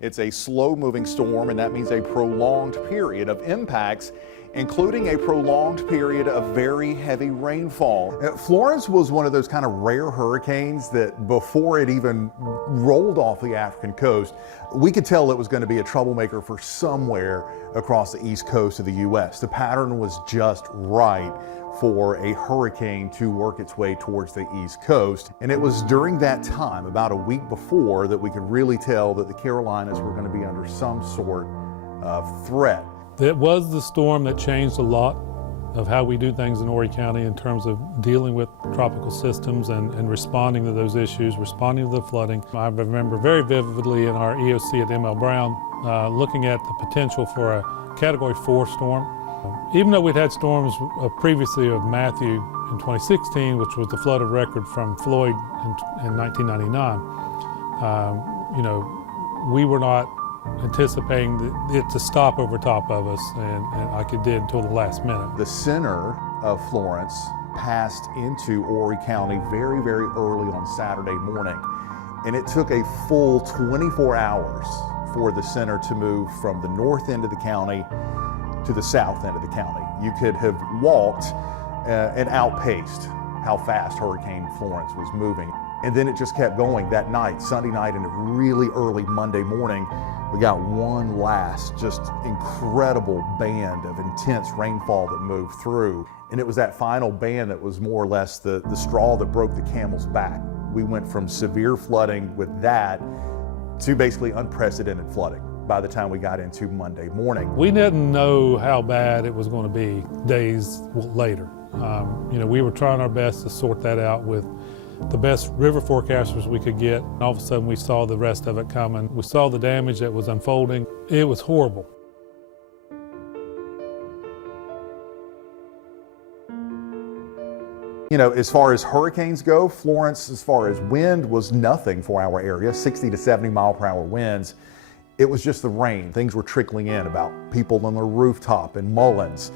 It's a slow-moving storm, and that means a prolonged period of impacts, including a prolonged period of very heavy rainfall. Florence was one of those kind of rare hurricanes that before it even rolled off the African coast, we could tell it was going to be a troublemaker for somewhere across the east coast of the U.S. The pattern was just right for a hurricane to work its way towards the east coast. And it was during that time, about a week before, that we could really tell that the Carolinas were going to be under some sort of threat. It was the storm that changed a lot of how we do things in Horry County in terms of dealing with tropical systems and responding to those issues, responding to the flooding. I remember very vividly in our EOC at ML Brown looking at the potential for a Category 4 storm. Even though we'd had storms previously of Matthew in 2016, which was the flood of record from Floyd in 1999, we were not anticipating it to stop over top of us, and like it did until the last minute. The center of Florence passed into Horry County very, very early on Saturday morning, and it took a full 24 hours for the center to move from the north end of the county to the south end of the county. You could have walked and outpaced how fast Hurricane Florence was moving. And then it just kept going that night, Sunday night, and really early Monday morning. We got one last just incredible band of intense rainfall that moved through. And it was that final band that was more or less the straw that broke the camel's back. We went from severe flooding with that to basically unprecedented flooding by the time we got into Monday morning. We didn't know how bad it was going to be days later. We were trying our best to sort that out with the best river forecasters we could get. All of a sudden we saw the rest of it coming. We saw the damage that was unfolding. It was horrible. As far as hurricanes go, Florence, as far as wind, was nothing for our area, 60 to 70 mile per hour winds. It was just the rain. Things were trickling in about people on their rooftop in Mullins,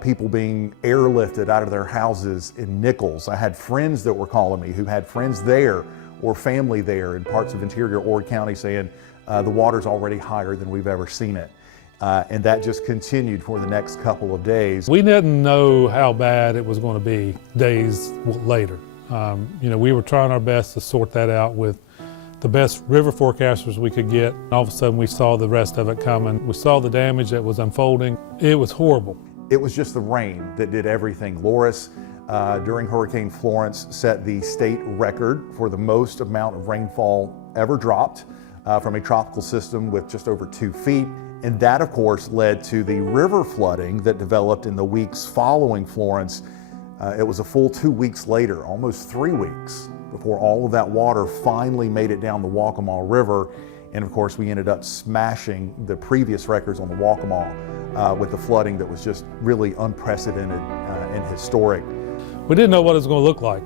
people being airlifted out of their houses in Nichols. I had friends that were calling me who had friends there or family there in parts of interior Horry County saying the water's already higher than we've ever seen it. And that just continued for the next couple of days. We didn't know how bad it was going to be days later. We were trying our best to sort that out with the best river forecasters we could get. All of a sudden we saw the rest of it coming. We saw the damage that was unfolding. It was horrible. It was just the rain that did everything. Loris, during Hurricane Florence, set the state record for the most amount of rainfall ever dropped from a tropical system with just over 2 feet. And that, of course, led to the river flooding that developed in the weeks following Florence. It was a full 2 weeks later, almost 3 weeks, before all of that water finally made it down the Waccamaw River. And of course, we ended up smashing the previous records on the Waccamaw with the flooding that was just really unprecedented and historic. We didn't know what it was going to look like.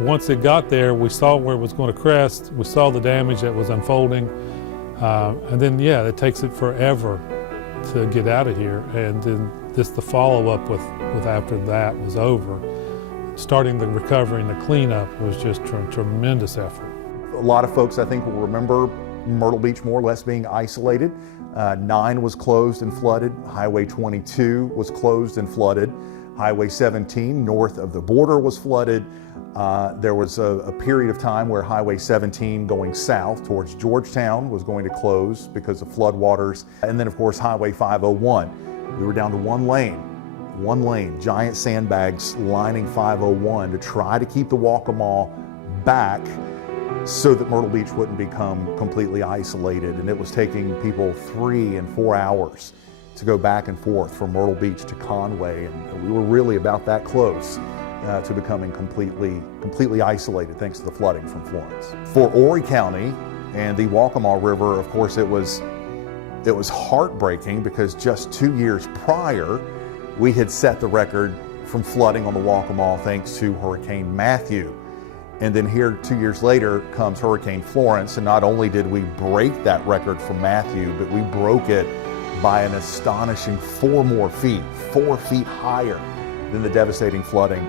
Once it got there, we saw where it was going to crest. We saw the damage that was unfolding. And then, it takes it forever to get out of here. And then just the follow-up with after that was over. Starting the recovery and the cleanup was just a tremendous effort. A lot of folks, I think, will remember Myrtle Beach more or less being isolated. 9 was closed and flooded. Highway 22 was closed and flooded. Highway 17 north of the border was flooded. There was a period of time where Highway 17 going south towards Georgetown was going to close because of floodwaters. And then, of course, Highway 501. We were down to one lane, giant sandbags lining 501 to try to keep the Waccamaw back so that Myrtle Beach wouldn't become completely isolated. And it was taking people 3 and 4 hours to go back and forth from Myrtle Beach to Conway. And we were really about that close to becoming completely isolated thanks to the flooding from Florence. For Horry County and the Waccamaw River, of course, it was heartbreaking because just 2 years prior, we had set the record from flooding on the Waccamaw thanks to Hurricane Matthew. And then here 2 years later comes Hurricane Florence, and not only did we break that record from Matthew, but we broke it by an astonishing 4 more feet, 4 feet higher than the devastating flooding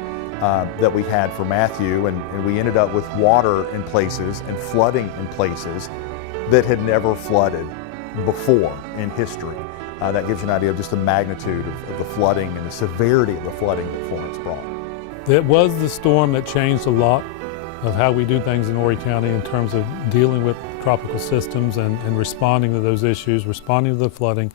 that we had for Matthew. And we ended up with water in places and flooding in places that had never flooded before in history. That gives you an idea of just the magnitude of the flooding and the severity of the flooding that Florence brought. It was the storm that changed a lot of how we do things in Horry County in terms of dealing with tropical systems and responding to those issues, responding to the flooding.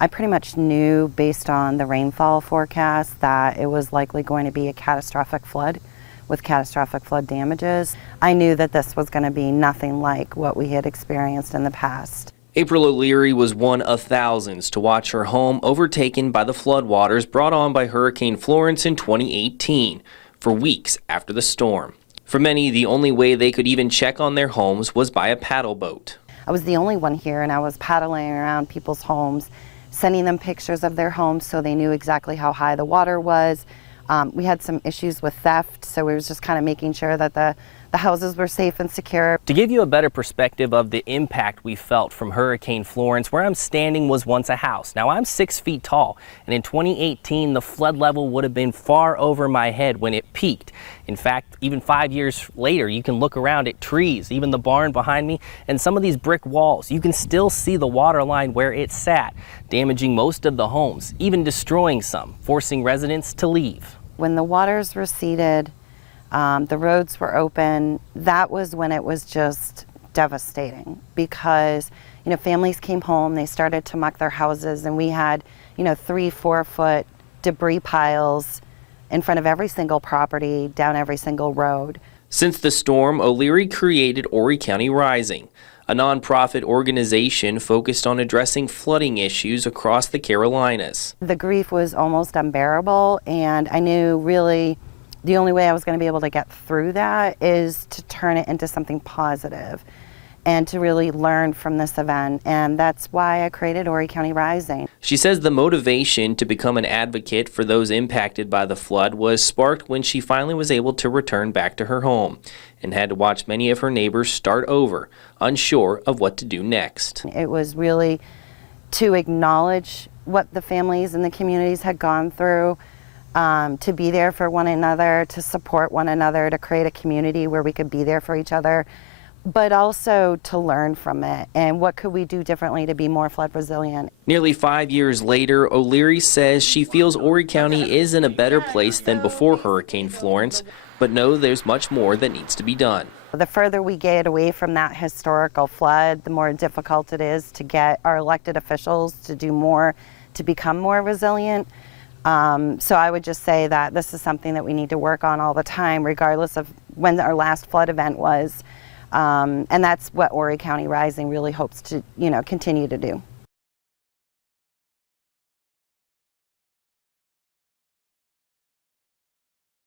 I pretty much knew based on the rainfall forecast that it was likely going to be a catastrophic flood with catastrophic flood damages. I knew that this was going to be nothing like what we had experienced in the past. April O'Leary was one of thousands to watch her home overtaken by the floodwaters brought on by Hurricane Florence in 2018, for weeks after the storm. For many, the only way they could even check on their homes was by a paddle boat. I was the only one here, and I was paddling around people's homes, sending them pictures of their homes so they knew exactly how high the water was. We had some issues with theft, so we were just kind of making sure that the houses were safe and secure. To give you a better perspective of the impact we felt from Hurricane Florence, where I'm standing was once a house. Now I'm 6 feet tall, and in 2018 the flood level would have been far over my head when it peaked. In fact, even 5 years later, you can look around at trees, even the barn behind me, and some of these brick walls. You can still see the water line where it sat, damaging most of the homes, even destroying some, forcing residents to leave. When the waters receded, the roads were open, that was when it was just devastating because, families came home, they started to muck their houses, and we had, 3-4 foot debris piles in front of every single property, down every single road. Since the storm, O'Leary created Horry County Rising, a nonprofit organization focused on addressing flooding issues across the Carolinas. The grief was almost unbearable, and I knew really the only way I was going to be able to get through that is to turn it into something positive and to really learn from this event, and that's why I created Horry County Rising. She says the motivation to become an advocate for those impacted by the flood was sparked when she finally was able to return back to her home and had to watch many of her neighbors start over, unsure of what to do next. It was really to acknowledge what the families and the communities had gone through, to be there for one another, to support one another, to create a community where we could be there for each other, but also to learn from it and what could we do differently to be more flood resilient. Nearly 5 years later, O'Leary says she feels Horry County is in a better place than before Hurricane Florence, but knows there's much more that needs to be done. The further we get away from that historical flood, the more difficult it is to get our elected officials to do more to become more resilient. So I would just say that this is something that we need to work on all the time, regardless of when our last flood event was. And that's what Horry County Rising really hopes to, continue to do.